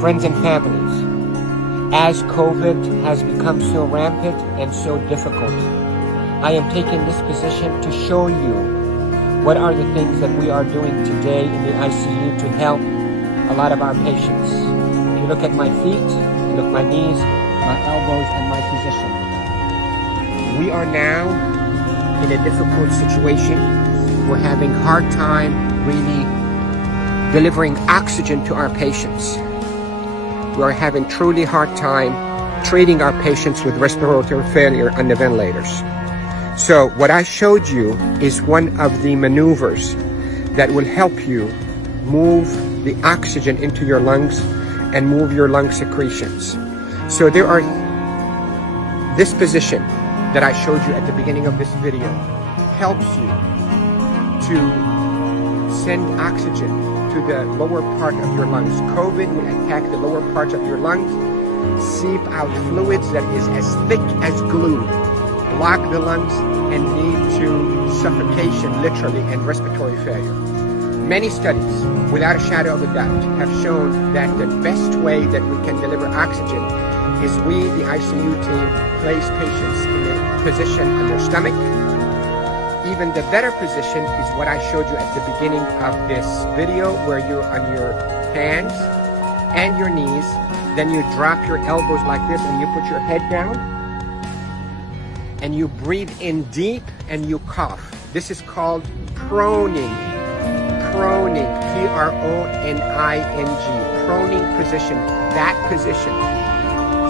friends and families, as COVID has become so rampant and so difficult, I am taking this position to show you what are the things that we are doing today in the ICU to help a lot of our patients. If you look at my feet, you look at my knees, my elbows, and my position. We are now in a difficult situation. We're having a hard time really delivering oxygen to our patients. We are having truly hard time treating our patients with respiratory failure on the ventilators. So what I showed you is one of the maneuvers that will help you move the oxygen into your lungs and move your lung secretions. So there are this position that I showed you at the beginning of this video helps you to send oxygen to the lower part of your lungs. COVID will attack the lower parts of your lungs, seep out fluids that is as thick as glue, block the lungs, and lead to suffocation, literally, and respiratory failure. Many studies, without a shadow of a doubt, have shown that the best way that we can deliver oxygen is we, the ICU team, place patients in a position on their stomach. Even the better position is what I showed you at the beginning of this video, where you're on your hands and your knees, then you drop your elbows like this and you put your head down and you breathe in deep and you cough. This is called proning. Proning, P-R-O-N-I-N-G, proning position, that position.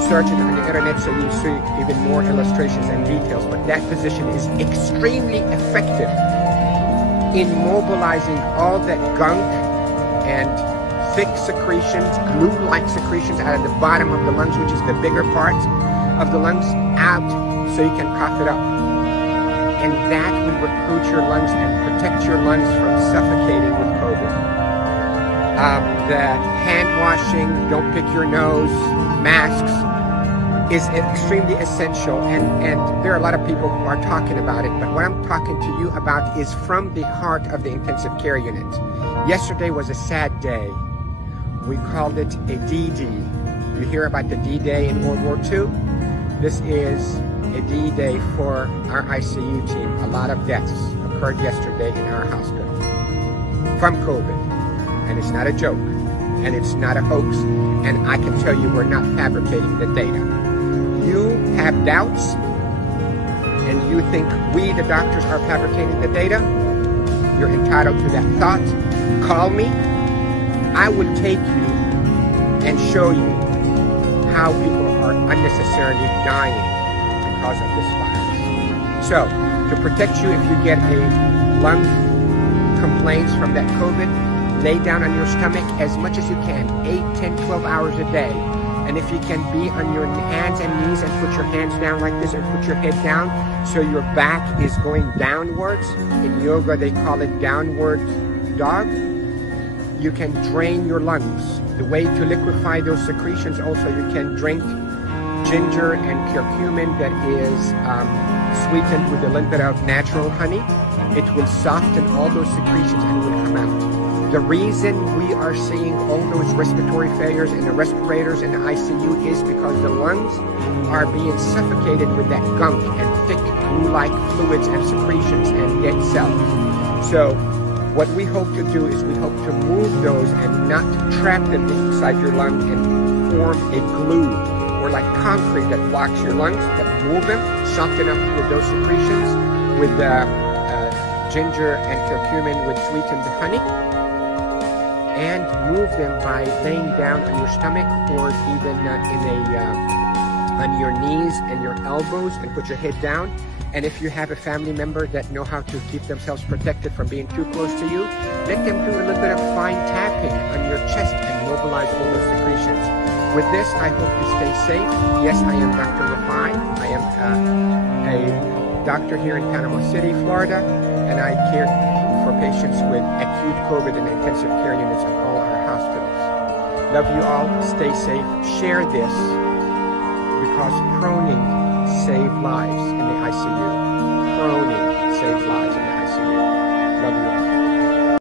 Search it on the internet so you see even more illustrations and details, but that position is extremely effective in mobilizing all that gunk and thick secretions, glue-like secretions out of the bottom of the lungs, which is the bigger part of the lungs, out so you can cough it up. And that will recruit your lungs and protect your lungs from suffocating with COVID. The hand washing, don't pick your nose, masks is extremely essential. And there are a lot of people who are talking about it, but what I'm talking to you about is from the heart of the intensive care unit. Yesterday was a sad day. We called it a D-Day. You hear about the D-Day in World War II? This is a D-Day for our ICU team. A lot of deaths occurred yesterday in our hospital from COVID. And it's not a joke. And it's not a hoax. And I can tell you we're not fabricating the data. You have doubts and you think we, the doctors, are fabricating the data. You're entitled to that thought. Call me. I will take you and show you how people are unnecessarily dying because of this virus. So, to protect you if you get a lung complaints from that COVID, lay down on your stomach as much as you can, 8, 10, 12 hours a day. And if you can be on your hands and knees and put your hands down like this and put your head down so your back is going downwards. In yoga, they call it downward dog. You can drain your lungs. The way to liquefy those secretions also, you can drink ginger and curcumin that is sweetened with a little bit of natural honey. It will soften all those secretions and will come out. The reason we are seeing all those respiratory failures in the respirators in the ICU is because the lungs are being suffocated with that gunk and thick glue-like fluids and secretions and dead cells. So what we hope to do is we hope to move those and not trap them inside your lung and form a glue or like concrete that blocks your lungs, but move them, soften up with those secretions with ginger and curcumin with sweetened honey, and move them by laying down on your stomach or even on your knees and your elbows and put your head down. And if you have a family member that know how to keep themselves protected from being too close to you, let them do a little bit of fine tapping on your chest and mobilize all those secretions. With this, I hope you stay safe. Yes, I am Dr. Rafai. I am a doctor here in Panama City, Florida, and I care for patients with acute COVID in intensive care units at all our hospitals. Love you all. Stay safe. Share this because proning save lives in the ICU. Proning.